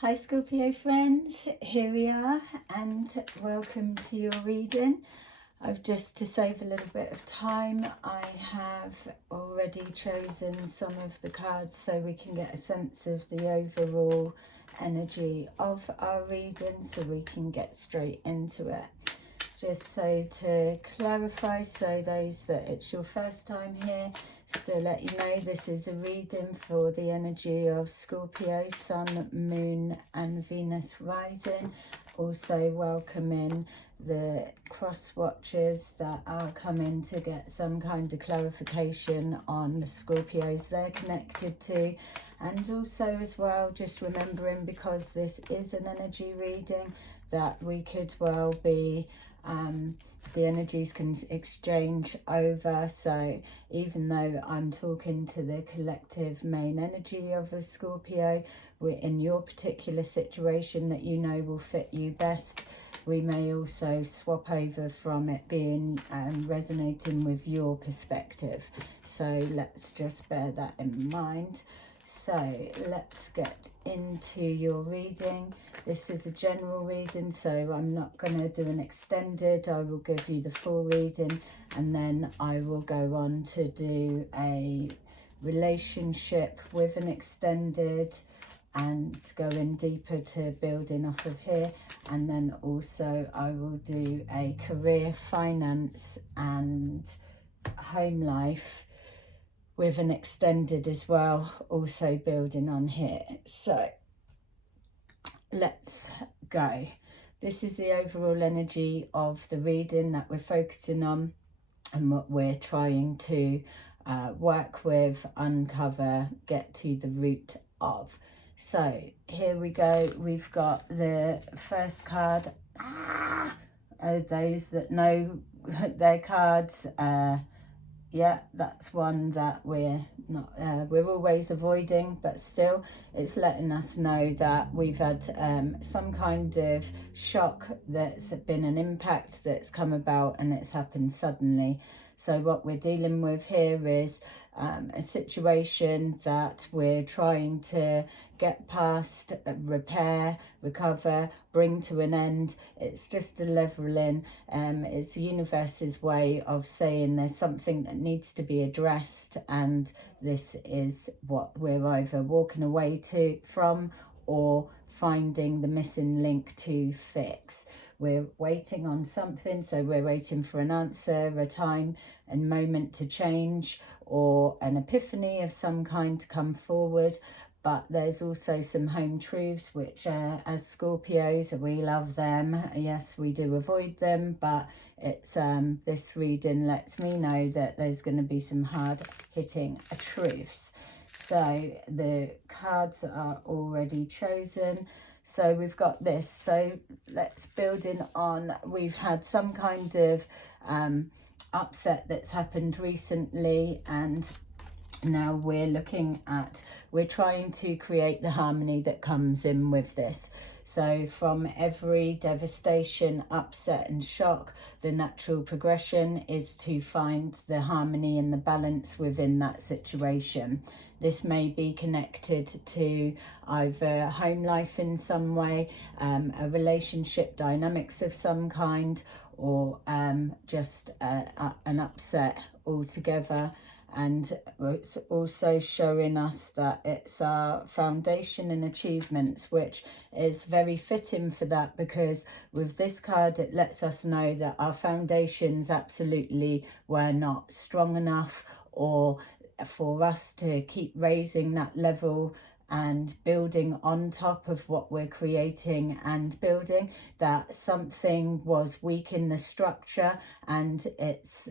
Hi Scorpio friends, here we are and welcome to your reading. Just to save a little bit of time, I have already chosen some of the cards so we can get a sense of the overall energy of our reading so we can get straight into it. Just so to clarify, so those that it's your first time here, just to let you know, this is a reading for the energy of Scorpio, Sun, Moon and Venus rising. Also welcoming the cross watchers that are coming to get some kind of clarification on the Scorpios they're connected to. And also as well, just remembering, because this is an energy reading, that we could well be the energies can exchange over. So even though I'm talking to the collective main energy of a Scorpio, we're in your particular situation that you know will fit you best, we may also swap over from it being resonating with your perspective. So let's just bear that in mind. So let's get into your reading. This is a general reading, so I'm not going to do an extended. I will give you the full reading and then I will go on to do a relationship with an extended and go in deeper to building off of here. And then also I will do a career, finance and home life with an extended as well, also building on here. So let's go. This is the overall energy of the reading that we're focusing on and what we're trying to work with, uncover, get to the root of. So here we go. We've got the first card. Those that know their cards, yeah, that's one that we're not we're always avoiding, but still it's letting us know that we've had some kind of shock, that's been an impact that's come about and it's happened suddenly. So what we're dealing with here is a situation that we're trying to get past, repair, recover, bring to an end. It's just a leveling. It's the universe's way of saying there's something that needs to be addressed, and this is what we're either walking away from or finding the missing link to fix. We're waiting on something, so we're waiting for an answer, a time and moment to change, or an epiphany of some kind to come forward. But there's also some home truths which as Scorpios, we love them. Yes, we do avoid them, but it's this reading lets me know that there's going to be some hard hitting truths. So the cards are already chosen. So we've got this. So let's build in on, we've had some kind of upset that's happened recently, and now we're looking at, we're trying to create the harmony that comes in with this. So from every devastation, upset and shock, the natural progression is to find the harmony and the balance within that situation. This may be connected to either home life in some way, a relationship dynamics of some kind, or just an upset altogether. And it's also showing us that it's our foundation and achievements, which is very fitting for that, because with this card it lets us know that our foundations absolutely were not strong enough, or for us to keep raising that level and building on top of what we're creating and building, that something was weak in the structure and it's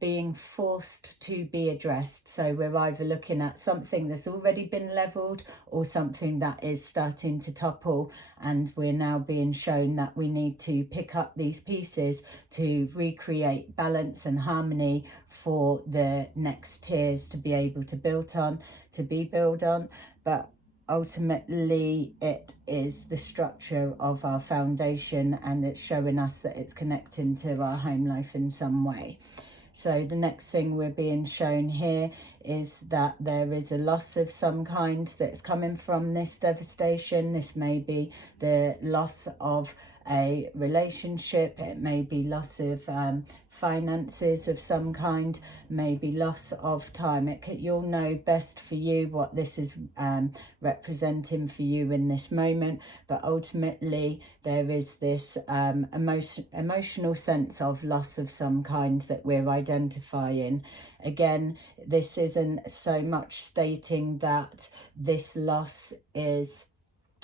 being forced to be addressed. So we're either looking at something that's already been leveled or something that is starting to topple, and we're now being shown that we need to pick up these pieces to recreate balance and harmony for the next tiers to be able to build on. But ultimately it is the structure of our foundation, and it's showing us that it's connecting to our home life in some way. So the next thing we're being shown here is that there is a loss of some kind that's coming from this devastation. This may be the loss of a relationship, it may be loss of finances of some kind, maybe loss of time. You'll know best for you what this is representing for you in this moment, but ultimately there is this emotional sense of loss of some kind that we're identifying. Again, this isn't so much stating that this loss is,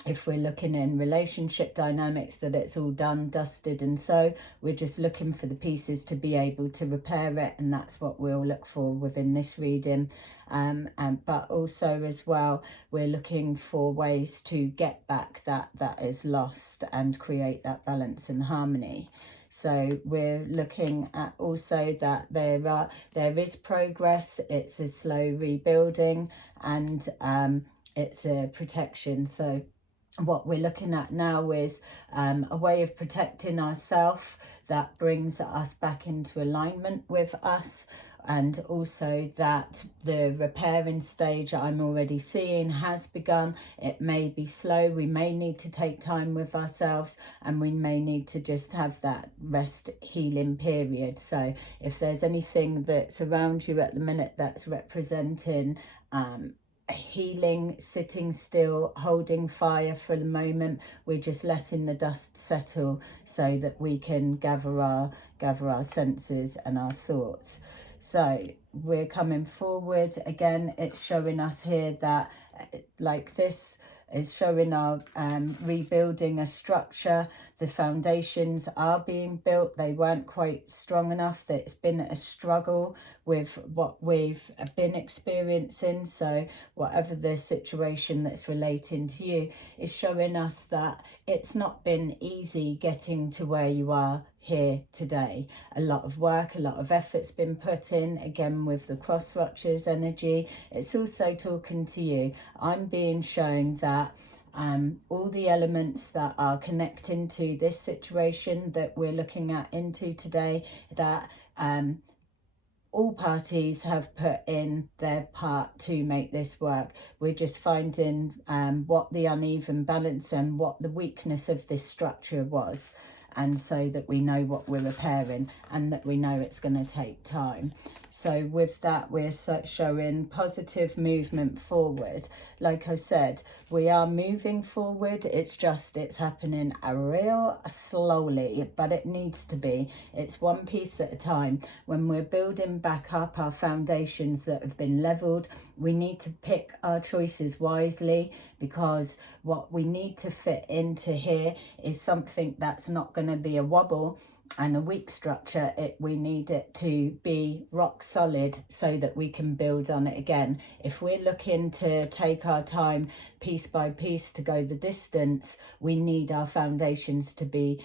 if we're looking in relationship dynamics, that it's all done, dusted, and so we're just looking for the pieces to be able to repair it, and that's what we'll look for within this reading. But also as well, we're looking for ways to get back that is lost and create that balance and harmony. So we're looking at also that there is progress, it's a slow rebuilding, and it's a protection. So what we're looking at now is a way of protecting ourselves that brings us back into alignment with us, and also that the repairing stage I'm already seeing has begun. It may be slow, we may need to take time with ourselves, and we may need to just have that rest healing period. So if there's anything that's around you at the minute that's representing healing, sitting still, holding fire for the moment, we're just letting the dust settle so that we can gather our senses and our thoughts. So we're coming forward again. It's showing us here that like this is showing our rebuilding a structure. The foundations are being built. They weren't quite strong enough. That it's been a struggle with what we've been experiencing. So whatever the situation that's relating to you is showing us that it's not been easy getting to where you are here today. A lot of work, a lot of effort's been put in. Again, with the cross watchers energy, it's also talking to you. I'm being shown that all the elements that are connecting to this situation that we're looking at into today, that all parties have put in their part to make this work. We're just finding what the uneven balance and what the weakness of this structure was, and so that we know what we're repairing and that we know it's going to take time. So with that, we're showing positive movement forward. Like I said, we are moving forward. It's happening real slowly, but it needs to be. It's one piece at a time. When we're building back up our foundations that have been leveled, we need to pick our choices wisely, because what we need to fit into here is something that's not going to be a wobble and a weak structure. We need it to be rock solid so that we can build on it again. If we're looking to take our time piece by piece to go the distance, we need our foundations to be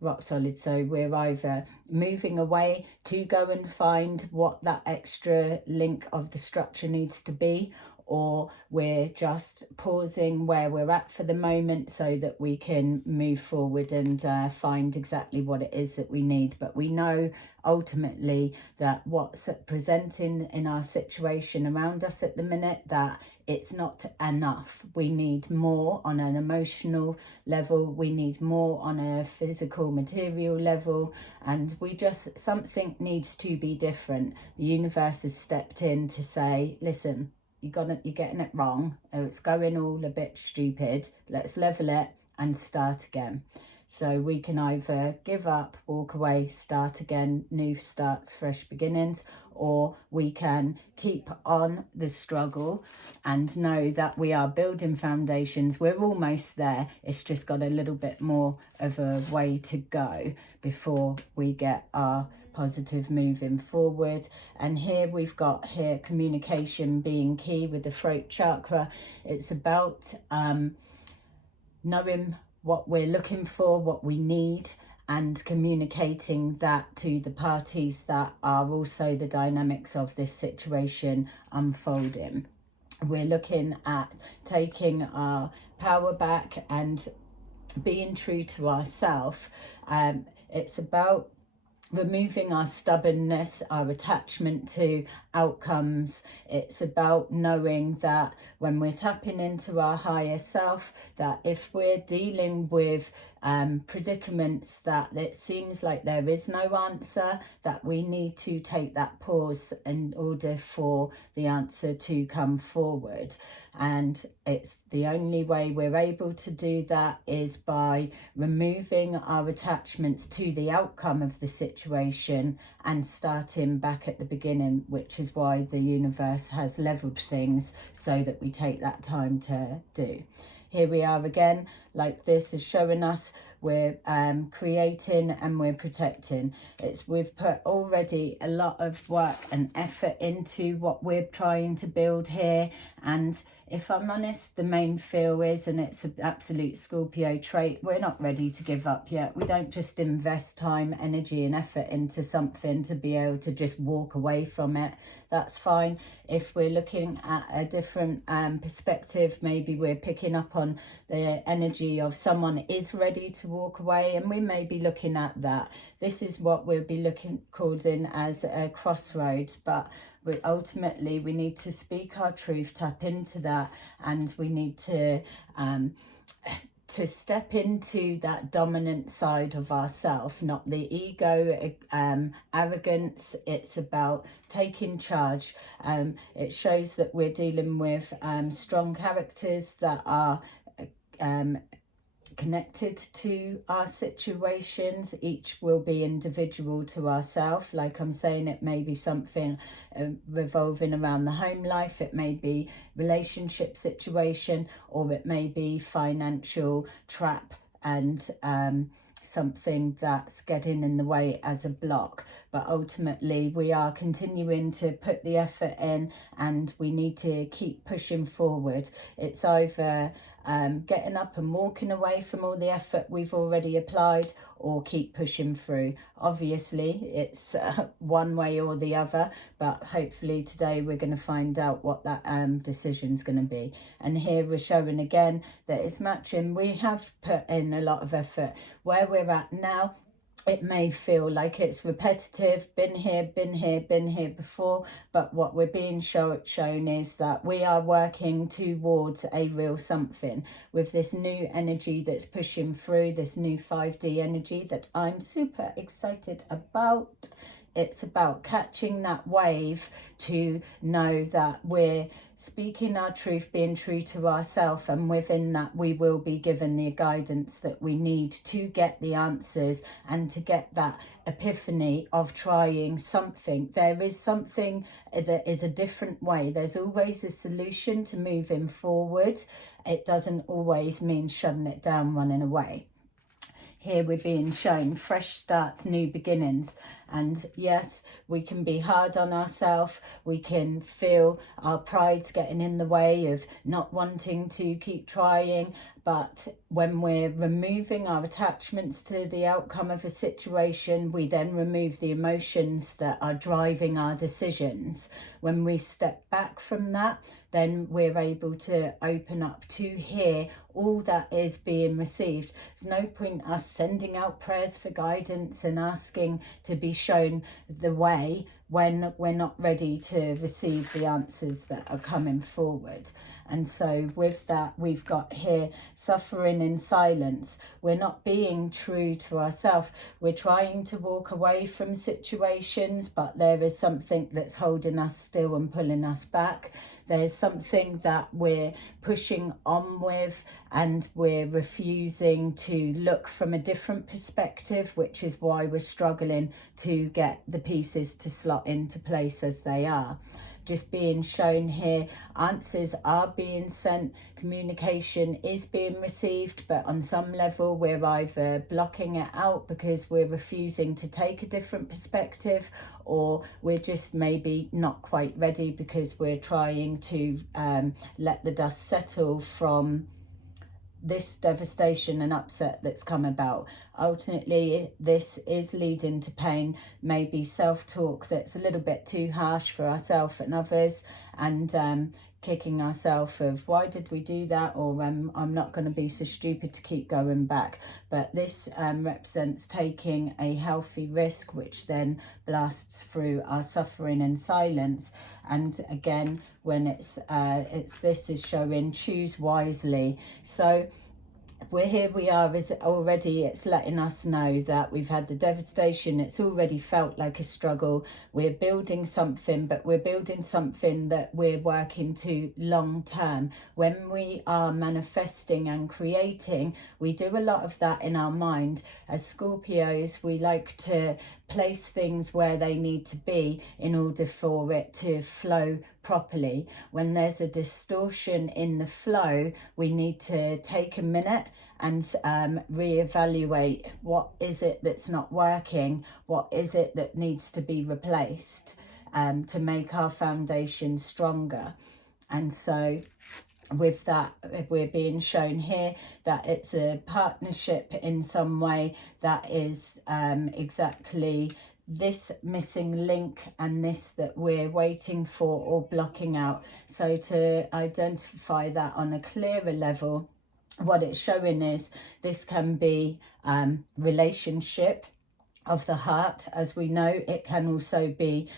rock solid. So we're either moving away to go and find what that extra link of the structure needs to be, or we're just pausing where we're at for the moment so that we can move forward and find exactly what it is that we need. But we know ultimately that what's presenting in our situation around us at the minute, that it's not enough. We need more on an emotional level, we need more on a physical material level, and something needs to be different. The universe has stepped in to say, listen, you're getting it wrong, or it's going all a bit stupid. Let's level it and start again. So we can either give up, walk away, start again, new starts, fresh beginnings, or we can keep on the struggle and know that we are building foundations. We're almost there. It's just got a little bit more of a way to go before we get our positive moving forward. And here we've got communication being key with the throat chakra. It's about knowing what we're looking for, what we need, and communicating that to the parties that are also the dynamics of this situation unfolding. We're looking at taking our power back and being true to ourselves. It's about removing our stubbornness, our attachment to outcomes. It's about knowing that when we're tapping into our higher self, that if we're dealing with predicaments that it seems like there is no answer, that we need to take that pause in order for the answer to come forward. And it's the only way we're able to do that is by removing our attachments to the outcome of the situation and starting back at the beginning, which is why the universe has leveled things so that we take that time to do. Here we are again, like this is showing us we're creating and we're protecting. We've put already a lot of work and effort into what we're trying to build here. And if I'm honest, the main feel is, and it's an absolute Scorpio trait, we're not ready to give up yet. We don't just invest time, energy and effort into something to be able to just walk away from it. That's fine. If we're looking at a different perspective, maybe we're picking up on the energy of someone is ready to walk away, and we may be looking at that. This is what we'll be called in as a crossroads, but ultimately we need to speak our truth, tap into that, and we need to step into that dominant side of ourself, not the ego, arrogance. It's about taking charge. It shows that we're dealing with strong characters that are connected to our situations. Each will be individual to ourselves. Like I'm saying, it may be something revolving around the home life, it may be relationship situation, or it may be financial trap and something that's getting in the way as a block. But ultimately we are continuing to put the effort in, and we need to keep pushing forward. It's either getting up and walking away from all the effort we've already applied, or keep pushing through. Obviously it's one way or the other, but hopefully today we're going to find out what that decision's going to be. And here we're showing again that it's matching. We have put in a lot of effort. Where we're at now, it may feel like it's repetitive, been here before, but what we're being shown is that we are working towards a real something with this new energy that's pushing through, this new 5D energy that I'm super excited about. It's about catching that wave to know that we're speaking our truth, being true to ourselves, and within that we will be given the guidance that we need to get the answers and to get that epiphany of trying something. There is something that is a different way. There's always a solution to moving forward. It doesn't always mean shutting it down, running away. Here we're being shown fresh starts, new beginnings. And yes, we can be hard on ourselves. We can feel our pride's getting in the way of not wanting to keep trying. But when we're removing our attachments to the outcome of a situation, we then remove the emotions that are driving our decisions. When we step back from that, then we're able to open up to hear all that is being received. There's no point us sending out prayers for guidance and asking to be shown the way when we're not ready to receive the answers that are coming forward. And so with that, we've got here suffering in silence. We're not being true to ourselves. We're trying to walk away from situations, but there is something that's holding us still and pulling us back. There's something that we're pushing on with, and we're refusing to look from a different perspective, which is why we're struggling to get the pieces to slot into place as they are. Just being shown here, answers are being sent, communication is being received, but on some level we're either blocking it out because we're refusing to take a different perspective, or we're just maybe not quite ready because we're trying to let the dust settle from this devastation and upset that's come about. Ultimately, this is leading to pain, maybe self-talk that's a little bit too harsh for ourselves and others, and kicking ourselves of why did we do that, or I'm not going to be so stupid to keep going back. But this represents taking a healthy risk, which then blasts through our suffering and silence. And again, when it's this is showing choose wisely. So here we are, is already, it's letting us know that we've had the devastation. It's already felt like a struggle. We're building something, but we're building something that we're working to long term. When we are manifesting and creating, we do a lot of that in our mind. As Scorpios, we like to place things where they need to be in order for it to flow properly. When there's a distortion in the flow, we need to take a minute and reevaluate what is it that's not working, what is it that needs to be replaced to make our foundation stronger. And so with that, we're being shown here that it's a partnership in some way that is exactly this missing link and this that we're waiting for or blocking out. So to identify that on a clearer level, what it's showing is this can be relationship of the heart. As we know, it can also be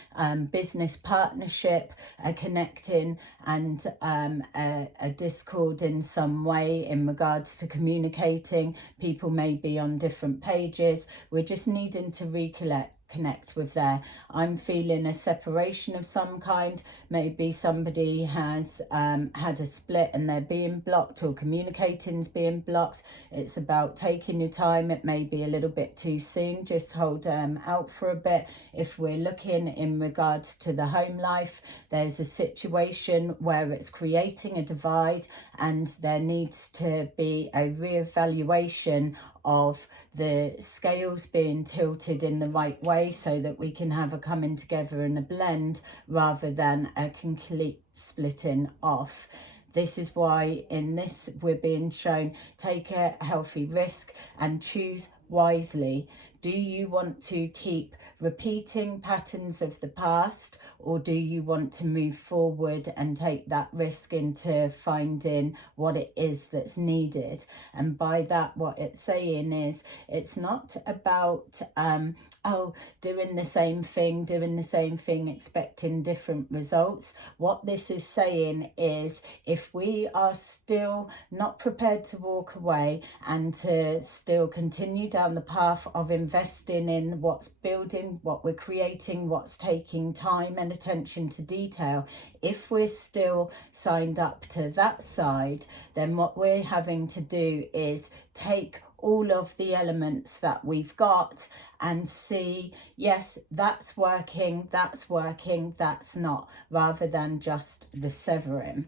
business partnership, a connecting, and a discord in some way in regards to communicating. People may be on different pages. We're just needing to connect with there. I'm feeling a separation of some kind. Maybe somebody has had a split and they're being blocked, or communicating's being blocked. It's about taking your time. It may be a little bit too soon. Just hold out for a bit. If we're looking in regards to the home life, there's a situation where it's creating a divide, and there needs to be a reevaluation of the scales being tilted in the right way, so that we can have a coming together and a blend rather than a complete splitting off. This is why in this we're being shown take a healthy risk and choose wisely. Do you want to keep repeating patterns of the past, or do you want to move forward and take that risk into finding what it is that's needed? And by that, what it's saying is it's not about doing the same thing, expecting different results. What this is saying is, if we are still not prepared to walk away and to still continue down the path of investing in what's building, what we're creating, what's taking time and attention to detail, if we're still signed up to that side, then what we're having to do is take all of the elements that we've got and see, yes, that's working, that's not, rather than just the severing.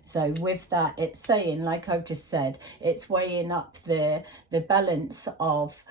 So with that, it's saying, like I've just said, it's weighing up the balance of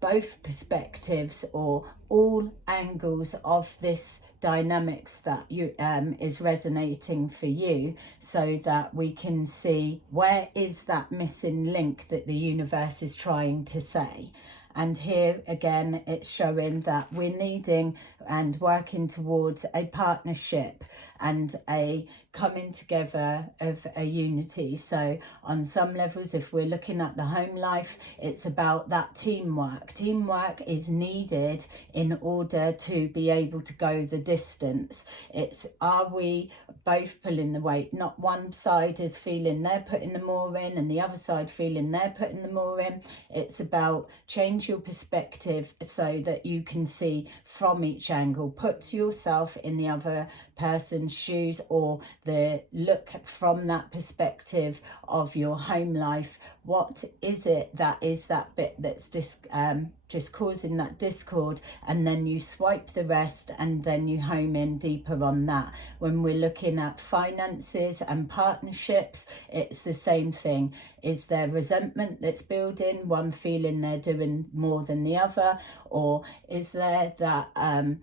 both perspectives, or all angles of this dynamics that you is resonating for you, so that we can see where is that missing link that the universe is trying to say. And here again, it's showing that we're needing and working towards a partnership and a coming together of a unity. So on some levels, if we're looking at the home life, it's about that teamwork. Teamwork is needed in order to be able to go the distance. It's, are we both pulling the weight? Not one side is feeling they're putting the more in and the other side feeling they're putting the more in. It's about change your perspective so that you can see from each angle. Put yourself in the other person's shoes, or the look from that perspective of your home life. What is it that is that bit that's just causing that discord, and then you swipe the rest and then you home in deeper on that. When we're looking at finances and partnerships, it's the same thing. Is there resentment that's building, one feeling they're doing more than the other, or is there that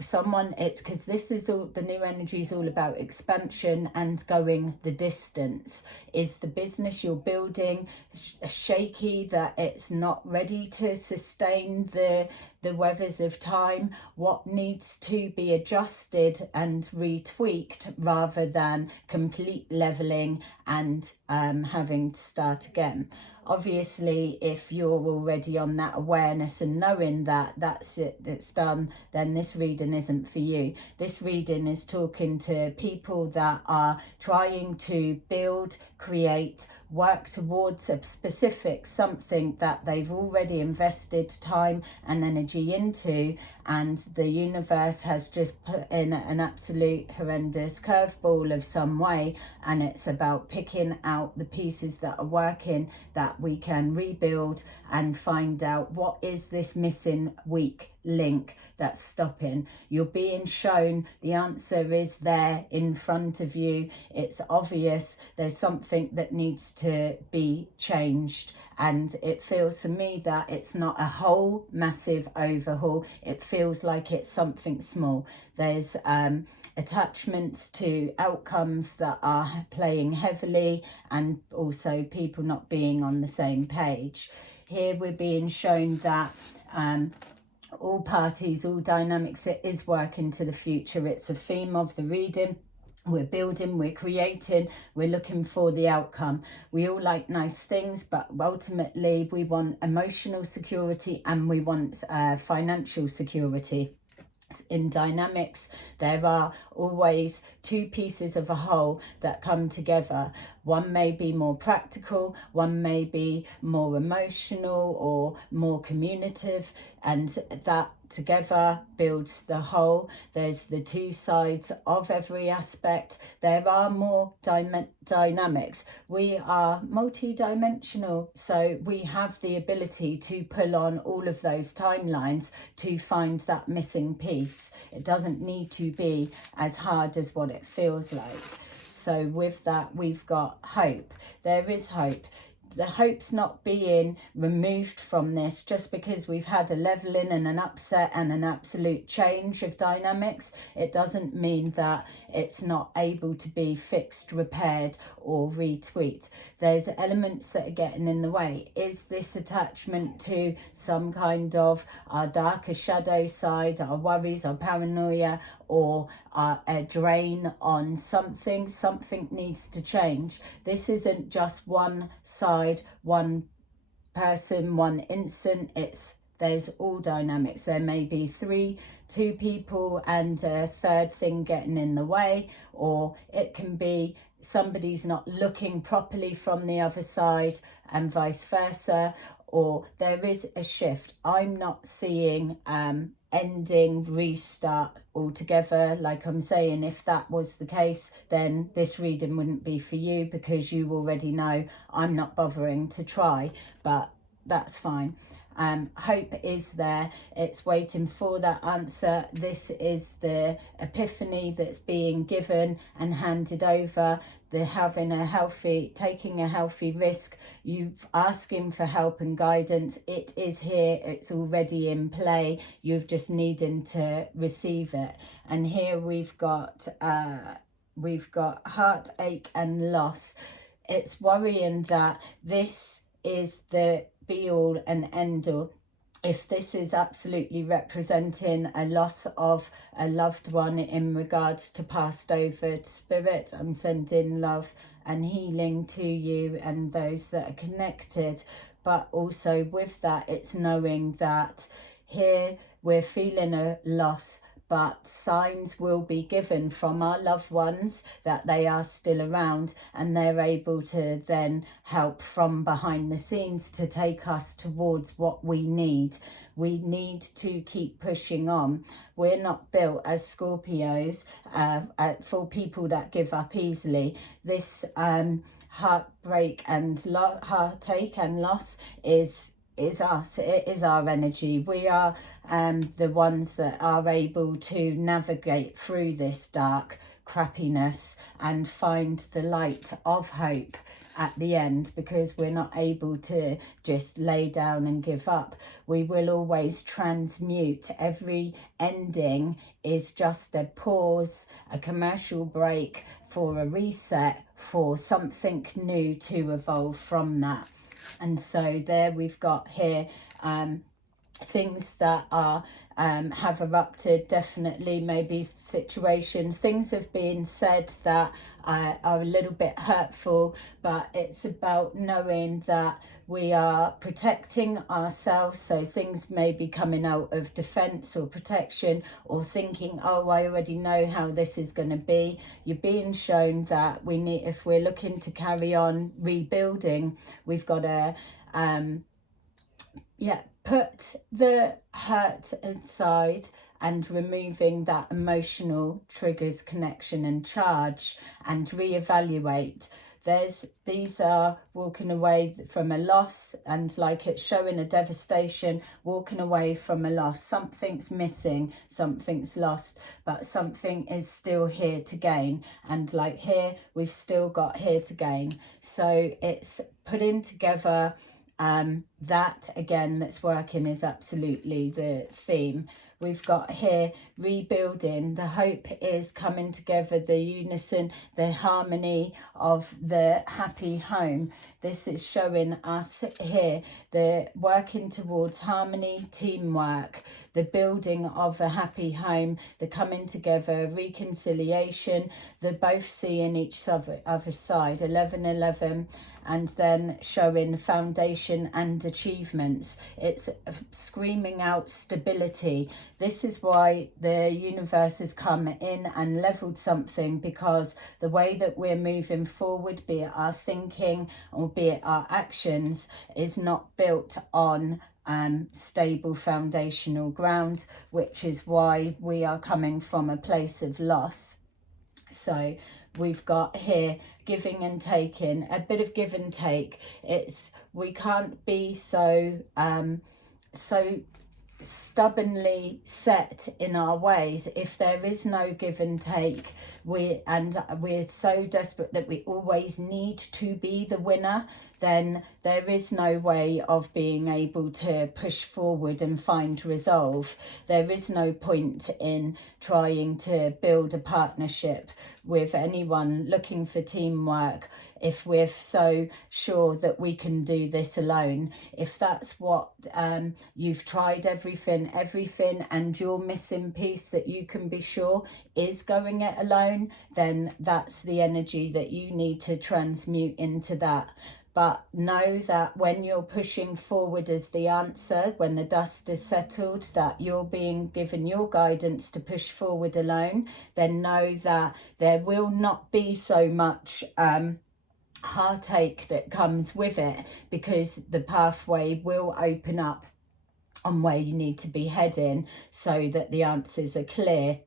someone, it's because this is all, the new energy is all about expansion and going the distance. Is the business you're building shaky, that it's not ready to sustain the weathers of time? What needs to be adjusted and retweaked rather than complete leveling and having to start again? Obviously, if you're already on that awareness and knowing that that's it, it's done, then this reading isn't for you. This reading is talking to people that are trying to build, create, work towards a specific something that they've already invested time and energy into, and the universe has just put in an absolute horrendous curveball of some way, and it's about picking out the pieces that are working that we can rebuild and find out what is this missing weak link that's stopping. You're being shown the answer is there in front of you. It's obvious there's something that needs to be changed, and it feels to me that it's not a whole massive overhaul. It feels like it's something small. There's attachments to outcomes that are playing heavily, and also people not being on the same page. Here we're being shown that all parties, all dynamics, it is working to the future. It's a theme of the reading. We're building, we're creating, we're looking for the outcome. We all like nice things, but ultimately we want emotional security and we want financial security. In dynamics, there are always two pieces of a whole that come together. One may be more practical, one may be more emotional or more communicative, and that together builds the whole. There's the two sides of every aspect. There are more dynamics. We are multi-dimensional, so we have the ability to pull on all of those timelines to find that missing piece. It doesn't need to be as hard as what it feels like. So with that, we've got hope. There is hope. The hope's not being removed from this just because we've had a leveling and an upset and an absolute change of dynamics. It doesn't mean that it's not able to be fixed, repaired or retweaked. There's elements that are getting in the way. Is this attachment to some kind of our darker shadow side, our worries, our paranoia, or a drain on something? Something needs to change. This isn't just one side, one person, one instant. There's all dynamics. There may be two people and a third thing getting in the way, or it can be somebody's not looking properly from the other side and vice versa, or there is a shift. I'm not seeing ending, restart altogether. Like I'm saying, if that was the case, then this reading wouldn't be for you, because you already know I'm not bothering to try, but that's fine. Hope is there. It's waiting for that answer. This is the epiphany that's being given and handed over. The taking a healthy risk. You asking for help and guidance. It is here. It's already in play. You've just needing to receive it. And here we've got heartache and loss. It's worrying that this is the be all and end all. If this is absolutely representing a loss of a loved one in regards to passed over spirit, I'm sending love and healing to you and those that are connected. But also with that, it's knowing that here we're feeling a loss, but signs will be given from our loved ones that they are still around, and they're able to then help from behind the scenes to take us towards what we need. We need to keep pushing on. We're not built as Scorpios for people that give up easily. This heartbreak and heartache and loss is us. It is our energy. We are the ones that are able to navigate through this dark crappiness and find the light of hope at the end, because we're not able to just lay down and give up. We will always transmute. Every ending is just a pause, a commercial break for a reset, for something new to evolve from that. And so there we've got here things that are have erupted, definitely, maybe situations, things have been said that are a little bit hurtful, but it's about knowing that we are protecting ourselves. So things may be coming out of defense or protection, or thinking, oh, I already know how this is going to be. You're being shown that we need, if we're looking to carry on rebuilding, we've got to put the hurt aside and removing that emotional triggers, connection and charge, and reevaluate. These are walking away from a loss, and like it's showing a devastation, walking away from a loss. Something's missing, something's lost, but something is still here to gain. And like here, we've still got here to gain. So it's putting together that again that's working is absolutely the theme. We've got here rebuilding. The hope is coming together, the unison, the harmony of the happy home. This is showing us here the working towards harmony, teamwork, the building of a happy home, the coming together, reconciliation, the both seeing each other side, 1111, and then showing foundation and achievements. It's screaming out stability. This is why the universe has come in and leveled something, because the way that we're moving forward, be it our thinking or be it our actions, is not built on stable foundational grounds, which is why we are coming from a place of loss. So we've got here giving and taking, a bit of give and take. We can't be so stubbornly set in our ways. If there is no give and take, we're so desperate that we always need to be the winner, then there is no way of being able to push forward and find resolve. There is no point in trying to build a partnership with anyone looking for teamwork if we're so sure that we can do this alone. If that's what you've tried everything and your missing piece that you can be sure is going it alone, then that's the energy that you need to transmute into that. But know that when you're pushing forward as the answer, when the dust is settled, that you're being given your guidance to push forward alone, then know that there will not be so much heartache that comes with it, because the pathway will open up on where you need to be heading, so that the answers are clear.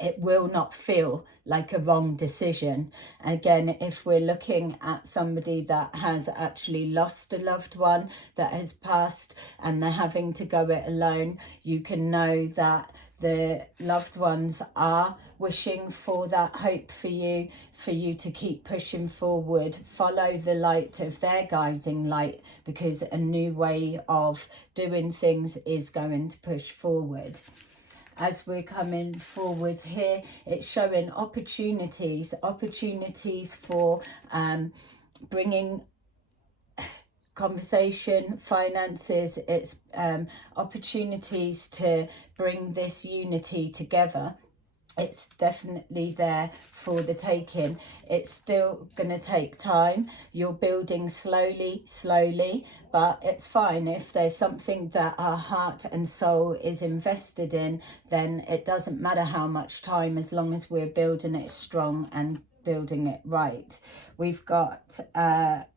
It will not feel like a wrong decision. Again, if we're looking at somebody that has actually lost a loved one that has passed and they're having to go it alone, you can know that the loved ones are wishing for that hope for you to keep pushing forward. Follow the light of their guiding light, because a new way of doing things is going to push forward. As we're coming forward here, it's showing opportunities for bringing conversation, finances. It's opportunities to bring this unity together. It's definitely there for the taking. It's still going to take time. You're building slowly, but it's fine. If there's something that our heart and soul is invested in, then it doesn't matter how much time, as long as we're building it strong and building it right. We've got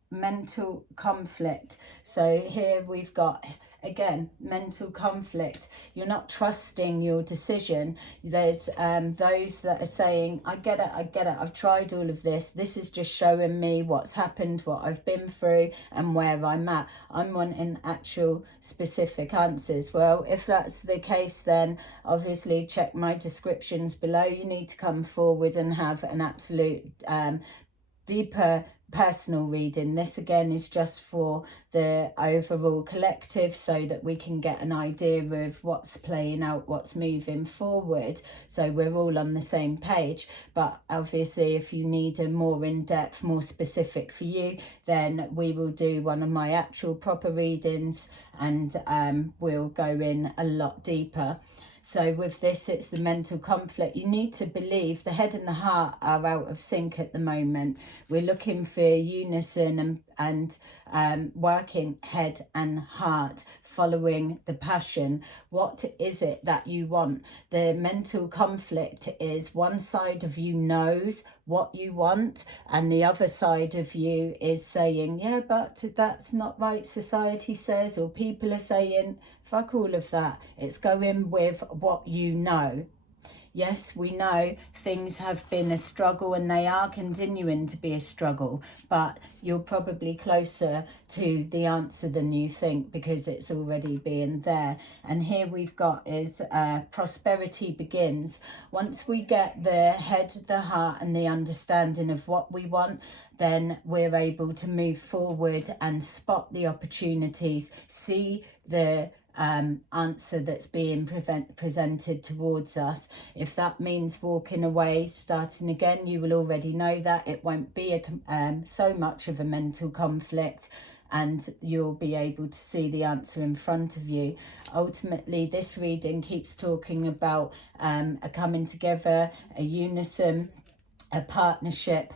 mental conflict. So here we've got, again, mental conflict. You're not trusting your decision. There's those that are saying, I get it, I've tried all of this. This is just showing me what's happened, what I've been through and where I'm at. I'm wanting actual specific answers. Well, if that's the case, then obviously check my descriptions below. You need to come forward and have an absolute deeper personal reading. This again is just for the overall collective, so that we can get an idea of what's playing out, what's moving forward, so we're all on the same page. But obviously if you need a more in-depth, more specific for you, then we will do one of my actual proper readings, and we'll go in a lot deeper. So with this, it's the mental conflict. You need to believe the head and the heart are out of sync at the moment. We're looking for unison and working head and heart, following the passion. What is it that you want? The mental conflict is one side of you knows what you want, and the other side of you is saying, yeah, but that's not right, society says, or people are saying. Fuck all of that. It's going with what you know. Yes, we know things have been a struggle, and they are continuing to be a struggle, but you're probably closer to the answer than you think, because it's already being there. And here we've got is prosperity begins. Once we get the head, the heart and the understanding of what we want, then we're able to move forward and spot the opportunities, see the answer that's being presented towards us. If that means walking away, starting again, you will already know that it won't be so much of a mental conflict, and you'll be able to see the answer in front of you. Ultimately, this reading keeps talking about a coming together, a unison, a partnership,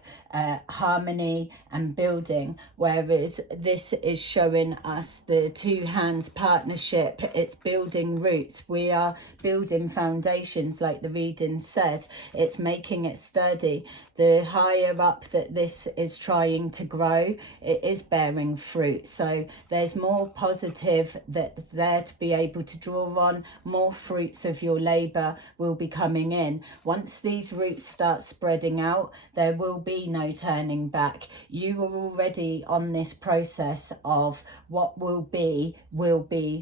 harmony and building, whereas this is showing us the two hands partnership. It's building roots. We are building foundations, like the reading said. It's making it sturdy. The higher up that this is trying to grow, it is bearing fruit. So there's more positive that's there to be able to draw on. More fruits of your labour will be coming in. Once these roots start spreading out, there will be no turning back. You are already on this process of what will be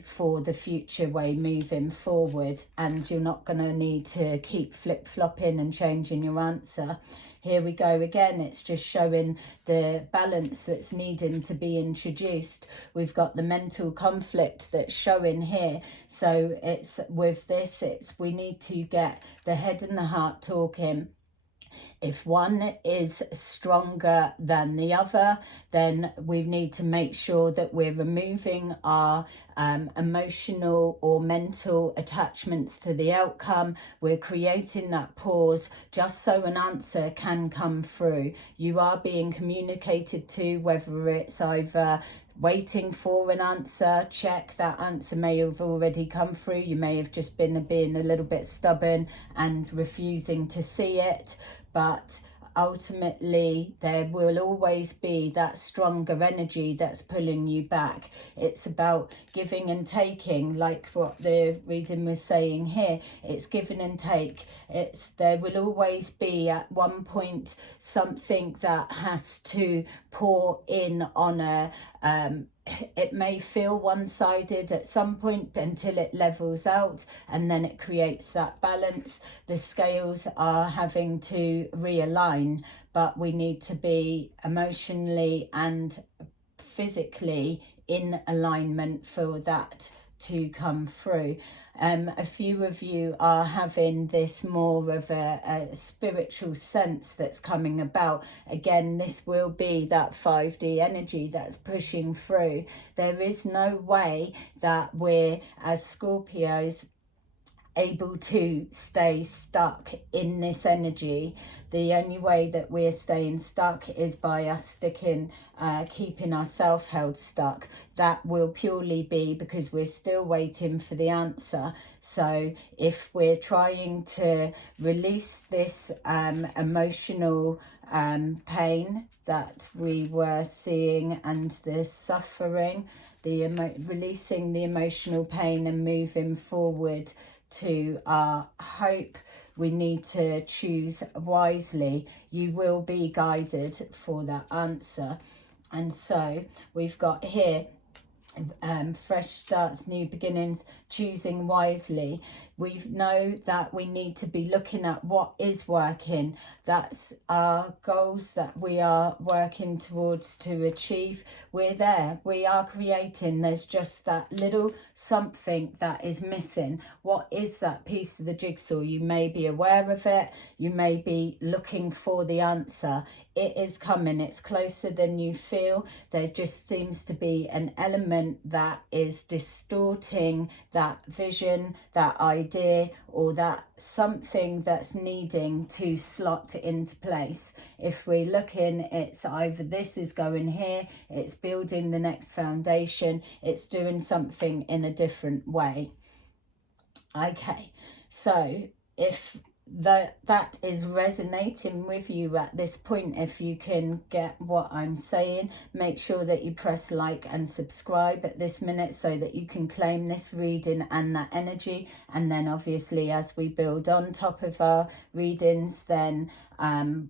for the future way moving forward, and you're not going to need to keep flip-flopping and changing your answer. Here we go again. It's just showing the balance that's needing to be introduced. We've got the mental conflict that's showing here. So it's with this, we need to get the head and the heart talking. If one is stronger than the other, then we need to make sure that we're removing our emotional or mental attachments to the outcome. We're creating that pause just so an answer can come through. You are being communicated to, whether it's either waiting for an answer, check that answer may have already come through. You may have just been being a little bit stubborn and refusing to see it. But ultimately, there will always be that stronger energy that's pulling you back. It's about giving and taking, like what the reading was saying here. It's giving and take. There will always be at one point something that has to pour in on a it may feel one-sided at some point until it levels out, and then it creates that balance. The scales are having to realign, but we need to be emotionally and physically in alignment for that to come through. A few of you are having this more of a spiritual sense that's coming about. Again, this will be that 5D energy that's pushing through. There is no way that we're, as Scorpios, able to stay stuck in this energy. The only way that we're staying stuck is by us keeping ourselves held stuck. That will purely be because we're still waiting for the answer. So if we're trying to release this emotional pain that we were seeing and the suffering, releasing the emotional pain and moving forward to our hope. We need to choose wisely. You will be guided for that answer. And so we've got here fresh starts, new beginnings, choosing wisely. We know that we need to be looking at what is working. That's our goals that we are working towards to achieve. We're there, we are creating. There's just that little something that is missing. What is that piece of the jigsaw? You may be aware of it, you may be looking for the answer. It is coming, it's closer than you feel. There just seems to be an element that is distorting that vision, that idea, or that something that's needing to slot into place. If we're looking, it's either this is going here, it's building the next foundation, it's doing something in a different way. Okay, so if that is resonating with you at this point, if you can get what I'm saying, make sure that you press like and subscribe at this minute so that you can claim this reading and that energy. And then obviously as we build on top of our readings, then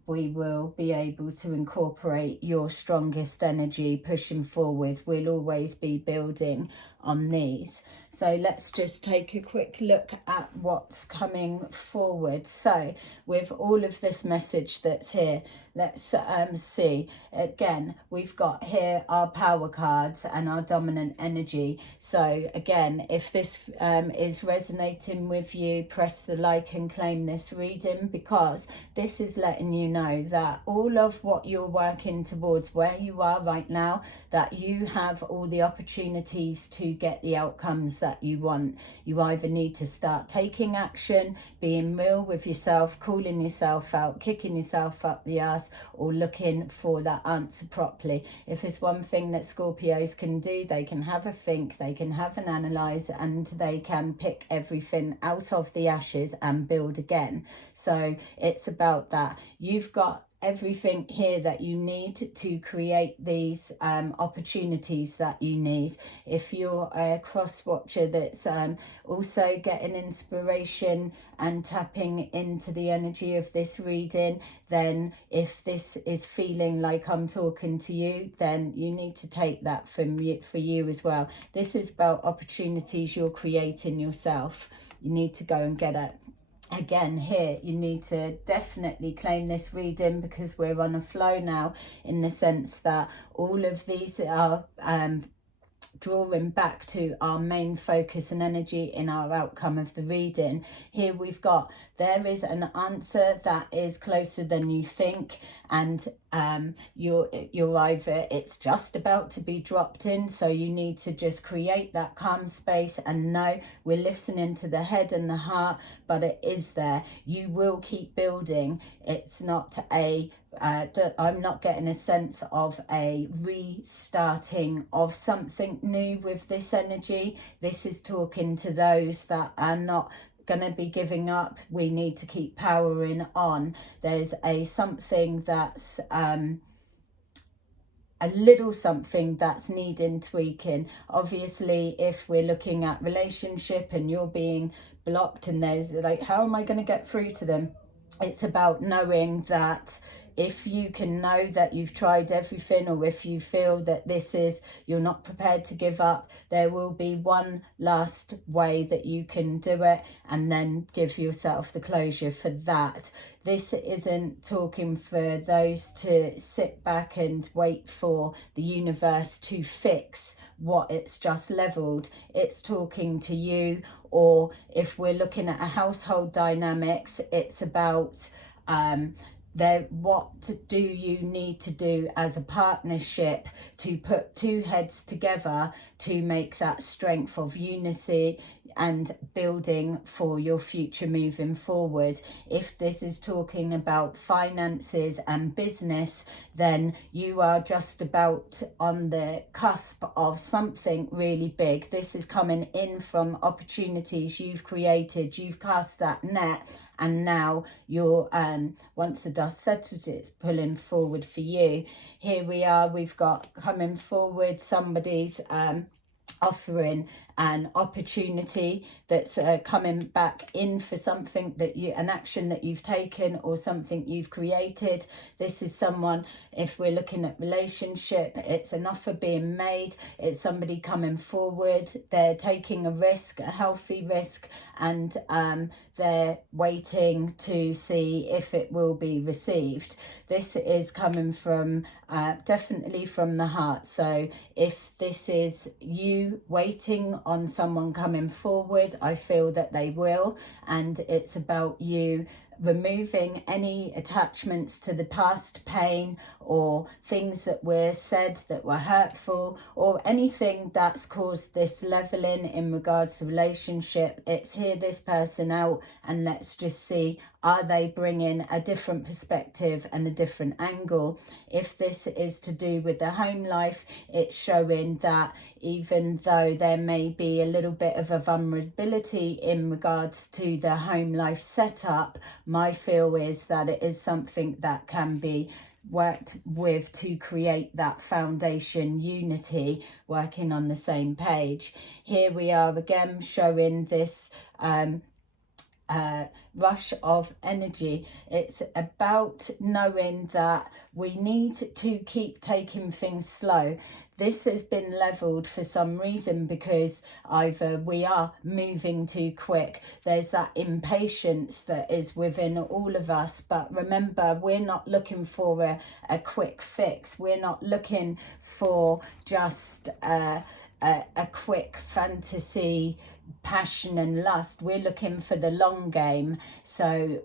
we will be able to incorporate your strongest energy pushing forward. We'll always be building on these. So let's just take a quick look at what's coming forward. So with all of this message that's here, let's see. Again, we've got here our power cards and our dominant energy. So again, if this is resonating with you, press the like and claim this reading, because this is letting you know that all of what you're working towards, where you are right now, that you have all the opportunities to get the outcomes that you want. You either need to start taking action, being real with yourself, calling yourself out, kicking yourself up the ass, or looking for that answer properly. If it's one thing that Scorpios can do, they can have a think, they can have an analyze, and they can pick everything out of the ashes and build again. So it's about that. You've got everything here that you need to create these opportunities that you need. If you're a cross watcher that's also getting inspiration and tapping into the energy of this reading, then if this is feeling like I'm talking to you, then you need to take that for you as well. This is about opportunities you're creating yourself. You need to go and get it. Again, here you need to definitely claim this reading, because we're on a flow now, in the sense that all of these are drawing back to our main focus and energy in our outcome of the reading. Here we've got, there is an answer that is closer than you think, and you're either, it's just about to be dropped in, so you need to just create that calm space and know we're listening to the head and the heart, but it is there. You will keep building. It's not a I'm not getting a sense of a restarting of something new with this energy. This is talking to those that are not going to be giving up. We need to keep powering on. There's a something that's a little something that's needing tweaking. Obviously, if we're looking at relationship and you're being blocked and there's like, how am I going to get through to them? It's about knowing that if you can know that you've tried everything, or if you feel that this is, you're not prepared to give up, there will be one last way that you can do it, and then give yourself the closure for that. This isn't talking for those to sit back and wait for the universe to fix what it's just leveled. It's talking to you, or if we're looking at a household dynamics, it's about what do you need to do as a partnership to put two heads together to make that strength of unity and building for your future moving forward. If this is talking about finances and business, then you are just about on the cusp of something really big. This is coming in from opportunities you've created. You've cast that net, and now you're once the dust settles, it's pulling forward for you. Here we are, we've got coming forward, somebody's offering an opportunity that's coming back in for something that an action that you've taken or something you've created. This is someone, if we're looking at relationship, it's an offer being made, it's somebody coming forward, they're taking a risk, a healthy risk, and they're waiting to see if it will be received. This is coming from definitely from the heart. So if this is you waiting on someone coming forward, I feel that they will, and it's about you removing any attachments to the past pain or things that were said that were hurtful or anything that's caused this leveling in regards to relationship. It's hear this person out and let's just see, are they bringing a different perspective and a different angle? If this is to do with the home life, it's showing that even though there may be a little bit of a vulnerability in regards to the home life setup, my feel is that it is something that can be worked with to create that foundation unity, working on the same page. Here we are again showing this rush of energy. It's about knowing that we need to keep taking things slow. This has been leveled for some reason because either we are moving too quick, there's that impatience that is within all of us, but remember, we're not looking for a quick fix. We're not looking for just a quick fantasy passion and lust. We're looking for the long game. So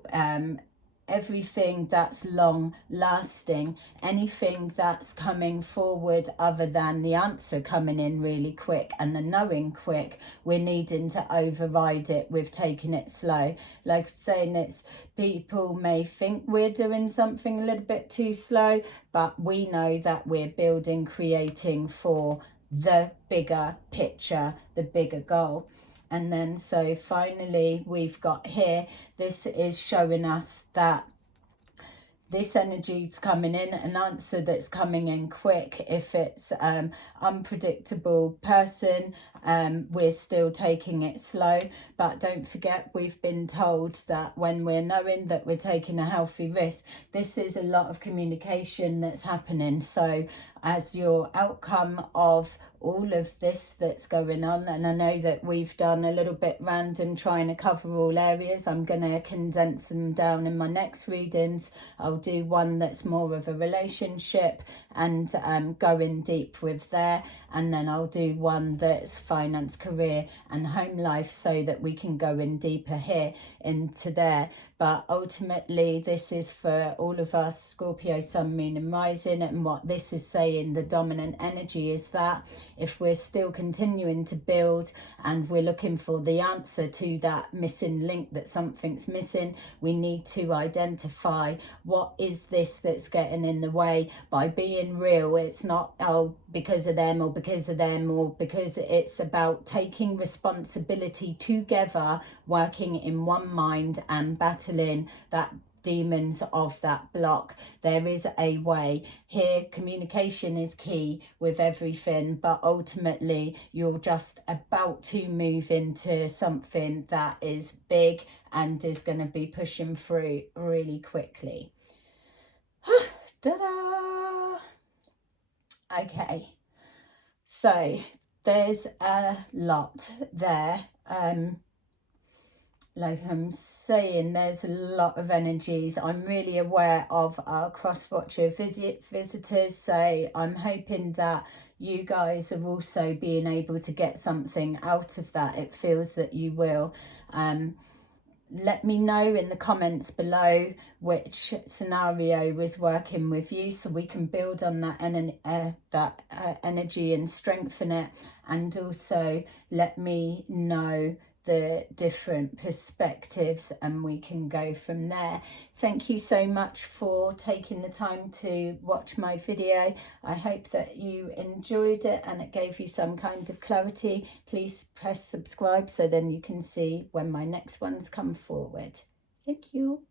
everything that's long lasting, anything that's coming forward other than the answer coming in really quick and the knowing quick, we're needing to override it with taking it slow. Like saying, it's people may think we're doing something a little bit too slow, but we know that we're building, creating for the bigger picture, the bigger goal. And then so finally we've got here, this is showing us that this energy is coming in, an answer that's coming in quick. If it's unpredictable person, we're still taking it slow. But don't forget, we've been told that when we're knowing that we're taking a healthy risk, this is a lot of communication that's happening. So as your outcome of all of this that's going on, and I know that we've done a little bit random trying to cover all areas, I'm going to condense them down in my next readings. I'll do one that's more of a relationship and going deep with there, and then I'll do one that's finance, career and home life, so that we can go in deeper here into there. But ultimately this is for all of us, Scorpio, Sun, Moon and Rising, and what this is saying, the dominant energy, is that if we're still continuing to build and we're looking for the answer to that missing link, that something's missing, we need to identify what is this that's getting in the way. By being real, it's not, oh, because of them or because of them, or because it's about taking responsibility together, working in one mind and battling that demons of that block. There is a way here. Communication is key with everything, but ultimately you're just about to move into something that is big and is going to be pushing through really quickly. Ta-da! Okay, so there's a lot there. Like I'm saying, there's a lot of energies. I'm really aware of our cross-watcher visitors, so I'm hoping that you guys are also being able to get something out of that. It feels that you will. Let me know in the comments below which scenario was working with you, so we can build on that energy and strengthen it. And also let me know the different perspectives and we can go from there. Thank you so much for taking the time to watch my video. I hope that you enjoyed it and it gave you some kind of clarity. Please press subscribe so then you can see when my next ones come forward. Thank you.